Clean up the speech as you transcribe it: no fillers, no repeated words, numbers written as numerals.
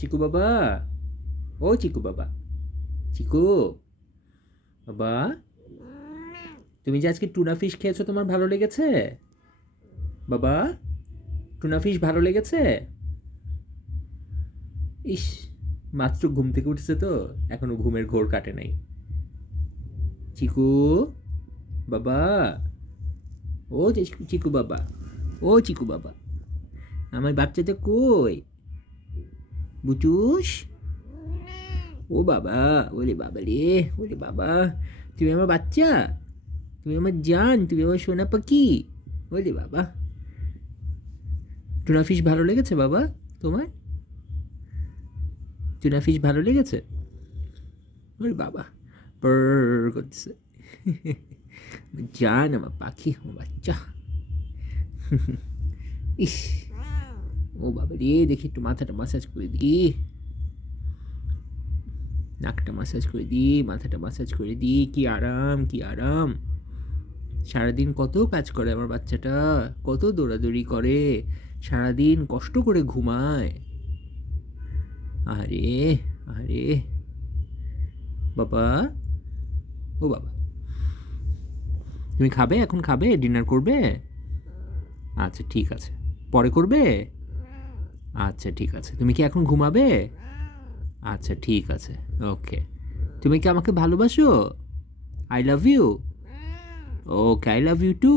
চিকু বাবা, ও চিকু বাবা, চিকু বাবা, তুমি যে আজকে টুনা ফিশ খেয়েছো তোমার ভালো লেগেছে? বাবা, টুনা ফিশ ভালো লেগেছে? ইস, মাত্র ঘুম থেকে উঠেছে তো, এখনো ঘুমের ঘোর কাটে নাই। চিকু বাবা, ও চিকু বাবা, ও চিকু বাবা, আমার বাচ্চাটা কই? বুচুস, ও বাবা, ওরে বাবা রে, ওরে বাবা, তুমি আমার বাচ্চা, তুমি আমার জান, তুমি আমার সোনা পাখি, ওরে বাবা। টুনা ফিশ ভালো লেগেছে বাবা তোমার? টুনা ফিশ ভালো লেগেছে? ওরে বাবা, পর করতেছে। জান আমার পাখি, আমার বাচ্চা। ইস, ও বাবা রে, দেখি একটু মাথাটা মাসাজ করে দিই, নাকটা মাসাজ করে দিই, মাথাটা মাসাজ করে দিই। কি আরাম, কি আরাম। সারাদিন কত কাজ করে আমার বাচ্চাটা, কত দৌড়াদৌড়ি করে, সারাদিন কষ্ট করে ঘুমায়। আরে, আরে বাবা, ও বাবা, তুমি খাবে? এখন খাবে? ডিনার করবে? আচ্ছা ঠিক আছে, পরে করবে? আচ্ছা ঠিক আছে, তুমি কি এখন ঘুমাবে? আচ্ছা ঠিক আছে, ওকে। তুমি কি আমাকে ভালোবাসো? I love you. Okay, I love you two.